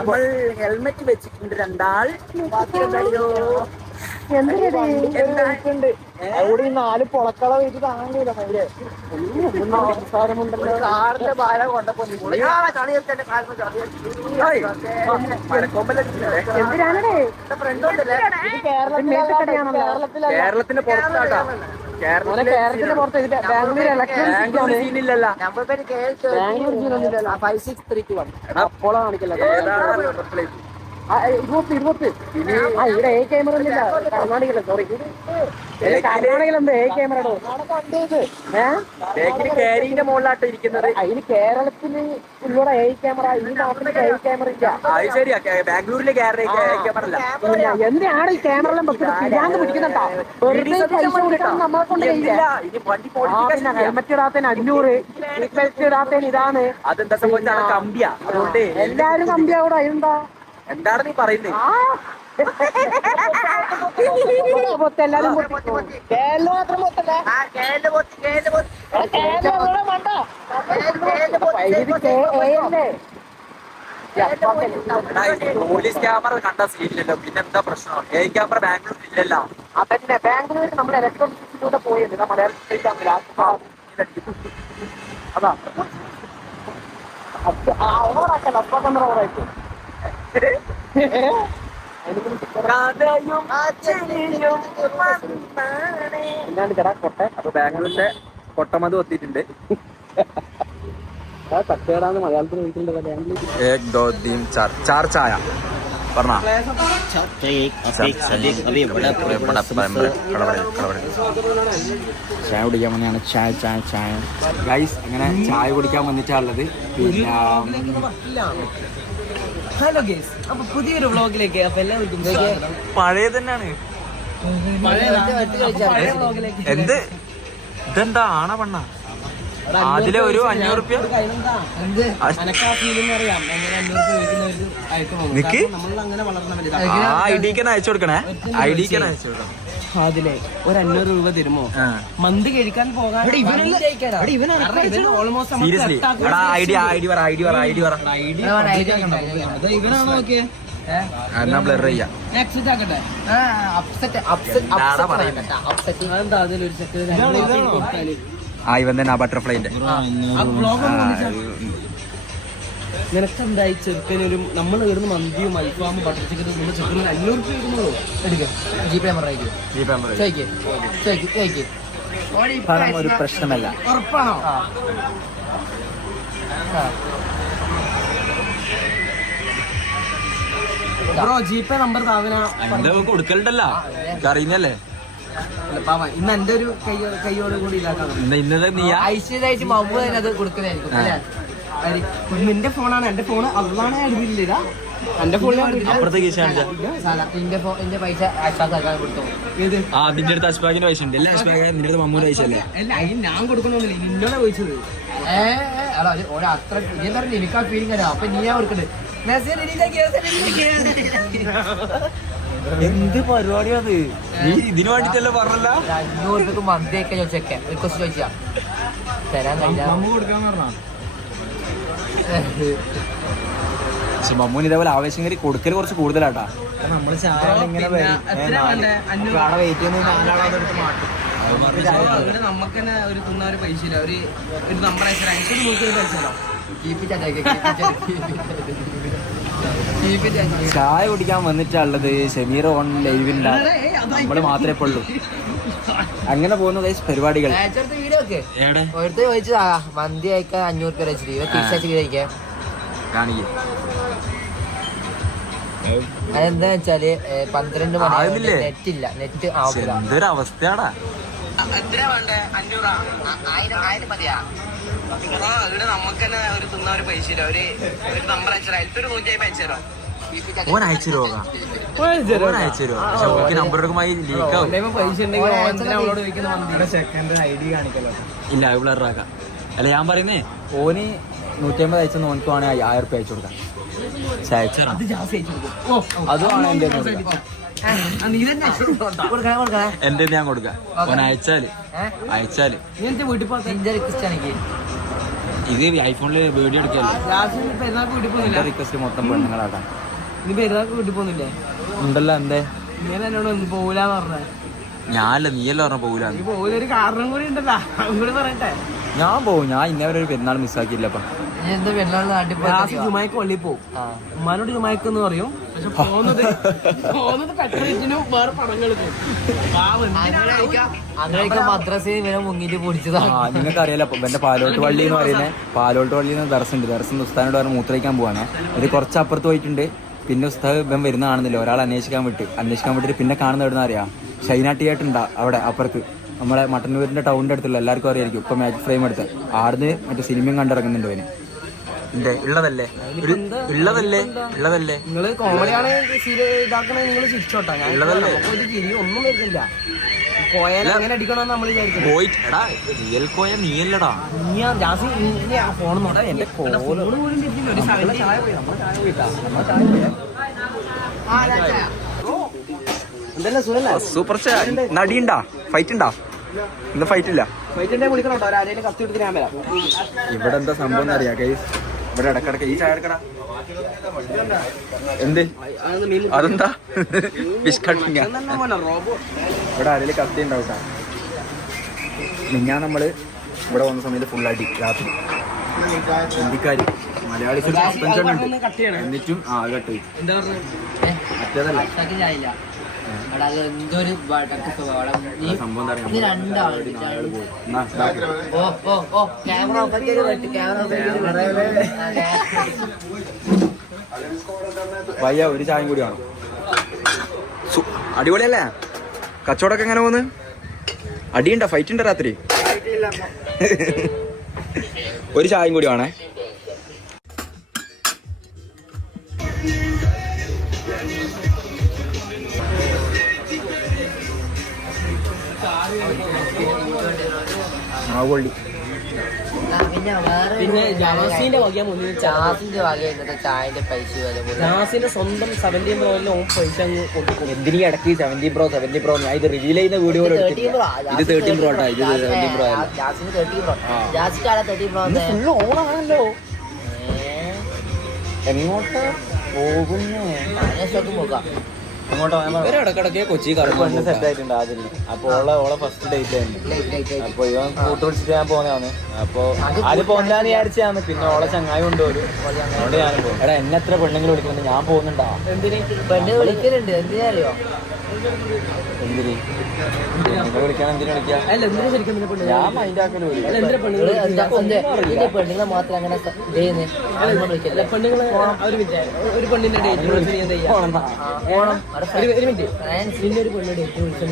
നമ്മൾ ഹെൽമെറ്റ് വെച്ചിട്ടുണ്ട് രണ്ടാൾ. അവിടെ 4 പൊളക്കള വെച്ച് താങ്ങൂല മയില്. സംസാരമുണ്ടല്ലോ. കാറിന്റെ ഭാരം കൊണ്ടപ്പോ കേരളത്തിന്റെ പുറത്താട്ടാ. കേരളത്തിന്റെ പുറത്ത് ബാംഗ്ലൂർ ബാംഗ്ലൂർ സീനില്ലല്ലോ. ബാംഗ്ലൂർ സീനൊന്നുമില്ലല്ലോ. 5631 അപ്പോളോ കാണിക്കല്ലോ. 20 ഇവിടെ എ ക്യാമറ ഒന്നുമില്ല. കർണാടകയില്ല, സോറി, കർണാടകയിൽ എന്താ എ ക്യാമറ? കാരിന്റെ മുകളിലാട്ടോ ഇരിക്കുന്നത്. അതിന് കേരളത്തില് ഇവിടെ എ ക്യാമറ, ഈ നാട്ടില് എ ക്യാമറ ഇല്ല. അത് ശരിയാ, ബാംഗ്ലൂരിലെ ക്യാമറ അല്ല. എന്തിനാണ് ഈ ക്യാമറ പിടിക്കുന്നുണ്ടാ? നമ്മളെ കൊണ്ട് ഹെൽമെറ്റ് ഇടാത്തതിന് 500, സീറ്റ് ഇടാത്തതിന് ഇതാണ്. അതെന്താ സംഭവിച്ചാണ് കമ്പിയാ. അതുകൊണ്ട് എല്ലാരും കമ്പിയാവൂടെ. അതെന്താ? എന്താണ് നീ പറയുന്നത്? എല്ലാരും പോലീസ് ക്യാമറ കണ്ട സീനില്ലല്ലോ. പിന്നെ എന്താ പ്രശ്നം? എ ക്യാമറ ബാംഗ്ലൂരിൽ ഇല്ലല്ലോ. അതന്നെ, ബാംഗ്ലൂരിൽ നമ്മൾ ഇലക്ട്രോണിക്സിലൂടെ പോയത്. നമ്മുടെ അതാ ഓവറായിട്ട് എന്നാണ് ചേട്ടാ കൊട്ട. അപ്പൊ ബാംഗ്ലൂരിലെ കൊട്ടമത് ഒത്തിട്ടുണ്ട്. തട്ടേടാന്ന് മലയാളത്തിൽ വിളിക്കുന്നുണ്ട്. ചായ പറഞ്ഞ ചായ കുടിക്കാൻ വന്നെയാണ്. ചായ ഗൈസ്, അങ്ങനെ ചായ കുടിക്കാൻ വന്നിട്ടുള്ളത്. ഹലോ ഗൈസ്, അപ്പൊ പുതിയൊരു വ്ളോഗിലേക്ക് അപ്പൊ എല്ലാവർക്കും പഴയ തന്നെയാണ്. എന്ത് ഇതെന്താ ആണ പണ്ണ? അതിലെ ഒരു 500 റുപ്യ നിക്ക് ഐഡിക്ക് അയച്ചു കൊടുക്കണേ. ഐഡിക്ക് അയച്ചു കൊടുക്കണം. അതിലെ ഒരു 500 രൂപ തരുമോ? മന്തി കഴിക്കാൻ പോകാൻ ഇവനാണോ? ഓക്കെ, എന്നാ ബ്ലർ ചെയ്യാം. ഇവൻ തന്നെ ആ ബട്ടർഫ്ലൈന്റെ. നിനക്കെന്തായി ചെറുക്കനൊരു നമ്മൾ ഇടുന്ന മന്തിയും അൽഫാമും ബട്ടർ ചിക്കനും ചെറുക്കനും 500 രൂപ ഇടുന്നുള്ളൂ. പണം ഒരു പ്രശ്നമല്ല. ഉറപ്പാണോ? ബ്രോ ജിപേ നമ്പർ കൊടുക്കലുണ്ടല്ലോ, അറിയുന്നല്ലേ. ഇന്ന് എന്റെ ഒരു കൈയോട് കൂടി ഇന്നത് നീ ഐശ്വര്യായിട്ട് മമ്മൂ തന്നെ അത് കൊടുക്കുന്നതായിരിക്കും. നിന്റെ ഫോണാണ്, എന്റെ ഫോണ് അതാണ് എടുത്തില്ല. എന്റെ ഫോണിൽ അപ്പുറത്തേക്ക് എന്റെ പൈസ ആശ്വാസാക്കാൻ കൊടുത്തു. നിന്റെ അടുത്ത് അശ്വാഖിന്റെ പൈസ ഉണ്ട്. എല്ലാ അശ്വാഖ നിന്റെ അടുത്ത് മമ്മൂടെ പൈസ അല്ലേ? അല്ല, അതിന് ഞാൻ കൊടുക്കണമെന്നില്ല, നിന്നോടെ ചോദിച്ചത്. അത്ര എനിക്ക് ആ ഫീലിംഗ് അല്ല. അപ്പൊ നീ ഞാൻ കൊടുക്കണ്ടേ? എന്ത് പരിപാടിയാത്? നീ ഇതിന് വേണ്ടിട്ടല്ലോ പറഞ്ഞല്ല. 500 രൂപ മന്തിയൊക്കെ ചോദിച്ചൊക്കെ റിക്വസ്റ്റ് ചോദിച്ചാ തരാൻ കഴിയില്ല. പക്ഷെ മമ്മൂന് ഇതേപോലെ ആവേശം കയറി കൊടുക്കല് കുറച്ച് കൂടുതലാട്ടാ. നമ്മള് നമുക്ക് തന്നെ ഒരു തിന്നാൻ പൈസ ഇല്ല. ഒരു നമ്പർ ചായ കുടിക്കാൻ വന്നിട്ടുള്ളത് ഷമീർ ഓൺ ലൈവിൻ്റെ നമ്മള് മാത്രമേ ഉള്ളൂ. അങ്ങനെ പോകുന്ന പരിപാടികൾ. ചോദിച്ചതാ മന്തി കഴിക്കാൻ 500 രൂപ വെച്ചിട്ട് തിരിച്ചു കഴിക്കാൻ കാണിക്കും. അതെന്താ വെച്ചാല് 12 മണി നെറ്റ് ഇല്ല. നെറ്റ് എന്തൊരു അവസ്ഥയാടാ. ഇവിടെ നമുക്ക് തന്നെ ഒരു തിന്നാൻ ഒരു പൈസ ഇല്ല. ഒരു നമ്പർ അയച്ചാൽ ഒരു 150 അയച്ചാലോ? ഓൻ അയച്ചു രൂപ നമ്പർ എടുക്കുമായി ലീക്ക് ആവും. പൈസ ഉണ്ടെങ്കിൽ അവളോട് ചോദിക്കുന്ന സെക്കൻഡ് ID കാണിക്കല്ലോ. ഇല്ല, ബ്ലറാക്കാം. അല്ല, ഞാൻ പറയുന്നേ ഓന് 150 അയച്ചെന്ന് ഓനക്ക് വേണേ 1000 റുപ്യ അയച്ചു കൊടുക്കാം. അതുമാണ് എന്റെ എന്റെ ഞാൻ കൊടുക്കാം. ഓൻ അയച്ചാല് വീട്ടിൽ ഇത് ഐഫോണില് വീഡിയോ എടുക്കല്ലേ. ജാസ്മിൻ പെരുന്നാൾക്ക് വീട്ടിൽ പോകുന്നില്ല. റിക്വസ്റ്റ് മൊത്തം പെണ്ണുങ്ങളാക്കാൻ നീ പെരുന്നാൾക്ക് വീട്ടിൽ പോകുന്നില്ലേ? ഉണ്ടല്ലോ. എന്തേ ഇങ്ങനെ എന്നോട് ഒന്ന് പോകൂലെന്ന് പറഞ്ഞേ. ഞാനല്ല, നീയല്ലോ പറഞ്ഞ പോകൂല. നീ പോകൂലൊരു കാരണം കൂടി ഉണ്ടല്ലോ, അങ്ങോട്ട് പറയട്ടെ. ഞാൻ പോവും. ഞാൻ ഇന്നവരെ ഒരു പെരുന്നാൾ മിസ്സാക്കിയില്ലപ്പാ. ജുമായിക്ക് പള്ളിയിൽ പോകും. ഉമ്മാനോട് ജുമായിക്ക് എന്ന് പറയും. പക്ഷെ പോകുന്നത് പെട്രോളിനും വേറെ പടങ്ങൾ പോകും. മദ്രസയിൽ ഇവരെ മുങ്ങിട്ട് പൊടിച്ചതാണ്. നിങ്ങൾക്ക് അറിയാലോ എന്റെ പാലോട്ട് പള്ളി എന്ന് പറയുന്നത്. പാലോട്ട് പള്ളിയിൽ നിന്ന് ദർശനുണ്ട്. ദർശനം ഉസ്താനോട് പറഞ്ഞ് മൂത്രയിക്കാൻ പോവാണ്. ഇത് കുറച്ച് അപ്പുറത്ത് പോയിട്ടുണ്ട്. പിന്നെ ഉസ്താദ് ഇവൻ വരുന്ന കാണുന്നില്ല. ഒരാൾ അന്വേഷിക്കാൻ വിട്ടിട്ട് പിന്നെ കാണുന്ന എവിടുന്ന അറിയാം, ഷൈന തിയേറ്ററുണ്ടാ അവിടെ അപ്പുറത്ത്. നമ്മളെ മട്ടന്നൂരിന്റെ ടൗണിന്റെ അടുത്തുള്ള എല്ലാവർക്കും അറിയായിരിക്കും. ഇപ്പൊ മാജിക് ഫ്രെയിം എടുത്ത് ആടുന്ന് മറ്റേ സിനിമയും കണ്ടിറങ്ങുന്നുണ്ട് അവന്. ഉള്ളതല്ലേ നിങ്ങള് കോമഡിയാണ് ഇതാക്കണേ. നിങ്ങൾ ചിരിച്ചോട്ടാ. ഉള്ളതല്ലേ ഒന്നും വരുന്നില്ല. കോയല എങ്ങനെ അടിക്കണമെന്ന് നമ്മൾ വിചാരിച്ചു. റിയൽ കോയ നീയല്ലടാ. ഫോൺ നോട്ടാ എന്റെ എന്തല്ലേ സുഖല്ലേ? സൂപ്പർ നടിയുണ്ടാ? ഫൈറ്റ് ഉണ്ടാ? ഇന്ന് ഫൈറ്റ് ഇല്ല. ഫൈറ്റിന്റെ വിളിക്കണോട്ടോ. ആരെയും കത്തി എടുത്ത് ഞാൻ വരാം. ഇവിടെ എന്താ സംഭവം എന്ന് അറിയാം ഗൈസ്. ഇവിടെ ഇടക്കിടക്ക് ഈ ചായ എടുക്കടാ. എന്ത് അതെന്താ ഫിഷ് കട്ടിങ്? ഇവിടെ ആരെങ്കിലും കത്തി ഉണ്ടാവട്ടാ. ഞാൻ നമ്മള് ഇവിടെ വന്ന സമയത്ത് ഫുള്ളായിട്ട് രാത്രി ഹിന്ദിക്കാര് മലയാളീസ് സസ്പെൻഷൻ ഉണ്ട്. എന്നിട്ടും കട്ട് എന്താ പറഞ്ഞത്? മറ്റേതല്ല എന്തൊരു സംഭവം എന്താ വയ്യ. ഒരു ചായം കൂടി വേണം. അടിപൊളിയല്ലേ? കച്ചവടമൊക്കെ എങ്ങനെ പോന്ന്? അടിയുണ്ടോ? ഫൈറ്റ് ഉണ്ടോ രാത്രി? ഒരു ചായം കൂടി വേണേ. പിന്നെ ജാസിന്റെ വകയാ മുന്നിൽ ചായന്റെ പൈസ ജാസിന്റെ സ്വന്തം 17 പ്രോയിൽ പൈസ അങ്ങ് കൊടുക്കും. എന്തിനീ ഇടയ്ക്ക് 70 പ്രോ ഞാൻ ഇത് റിവീൽ ചെയ്യുന്ന വീഡിയോ ഇത് 13 പ്രോ ആട്ടാ. ഇത് 17 പ്രോ ഫുള്ള് ഓണാണല്ലോ. എങ്ങോട്ട് പോകുന്നു? ഇടക്കിടക്ക് കൊച്ചി കറണ്ട് സെറ്റ് ആയിട്ടുണ്ട് ആദ്യം. അപ്പൊ ഓളെ ഫസ്റ്റ് ഡേറ്റ് ആയിരുന്നു. അപ്പൊ ഇവൻ കൂട്ട് വിളിച്ചിട്ട് ഞാൻ പോന്നതാണ്. അപ്പൊ ആദ്യം പോന്നാന്ന് വിചാരിച്ചാന്ന്. പിന്നെ ഓളെ ചങ്ങായി കൊണ്ടുപോലും അതുകൊണ്ട് ഞാനും പോകും. എടാ എന്നെ എത്ര പെണ്ണുങ്ങൾ വിളിക്കുന്നുണ്ട്, ഞാൻ പോകുന്നുണ്ടാ? പെണ്ണ് വിളിക്കലുണ്ട്. എന്തിനറിയോ? എന്തിന് വിളിക്കാൻ? എന്തിനു വിളിക്കാം? ഞാൻ മൈൻഡ് ആക്കലും പെണ്ണുങ്ങളെ മാത്രം അങ്ങനെ പെണ്ണുങ്ങള് ഒരു പെണ്ണിന്റെ ഡേറ്റ് ഓണം ഒരു മിനിറ്റ്. നിന്നൊരു പെണ്ണിന്റെ ഡേറ്റ് വിളിച്ചാൽ